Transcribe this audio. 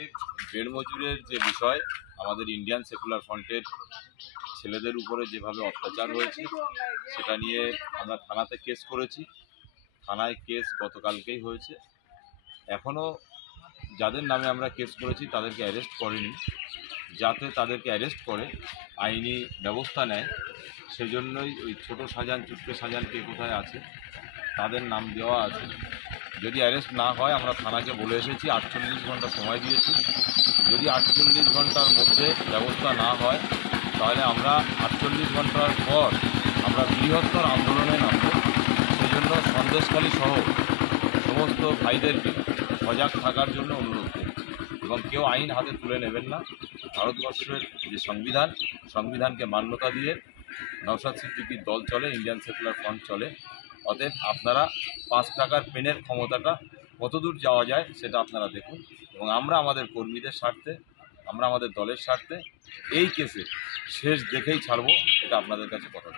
এই বেড় মজুরের যে বিষয়, আমাদের ইন্ডিয়ান সেকুলার ফ্রন্টের ছেলেদের উপরে যেভাবে অত্যাচার হয়েছে সেটা নিয়ে আমরা থানাতে কেস করেছি। থানায় কেস গতকালকেই হয়েছে। এখনও যাদের নামে আমরা কেস করেছি তাদেরকে অ্যারেস্ট করেনি। যাতে তাদেরকে অ্যারেস্ট করে আইনি ব্যবস্থা নেয়, সেজন্যই ওই ছোট শাহজাহান, চুট্টে শাহজাহান কে কোথায় আছে তাদের নাম দেওয়া আছে। যদি অ্যারেস্ট না হয়, আমরা থানাকে বলে এসেছি 48 ঘন্টা সময় দিয়েছি। যদি 48 ঘন্টার মধ্যে ব্যবস্থা না হয় তাহলে আমরা 48 ঘন্টার পর আমরা বৃহত্তর আন্দোলনে নামব। সেজন্য সন্দেশখালী সহ সমস্ত ভাইদেরকে সজাগ থাকার জন্য অনুরোধ করছি এবং কেউ আইন হাতে তুলে নেবেন না। ভারতবর্ষের যে সংবিধানকে মান্যতা দিয়ে নওশাদ সিদ্দিকীর দল চলে, ইন্ডিয়ান সেকুলার ফ্রন্ট চলে। অতএব আপনারা 5 টাকার পেনের ক্ষমতাটা কতদূর যাওয়া যায় সেটা আপনারা দেখুন এবং আমরা আমাদের কর্মীদের স্বার্থে, আমরা আমাদের দলের স্বার্থে এই কেসে শেষ দেখেই ছাড়বো, এটা আপনাদের কাছে কথা।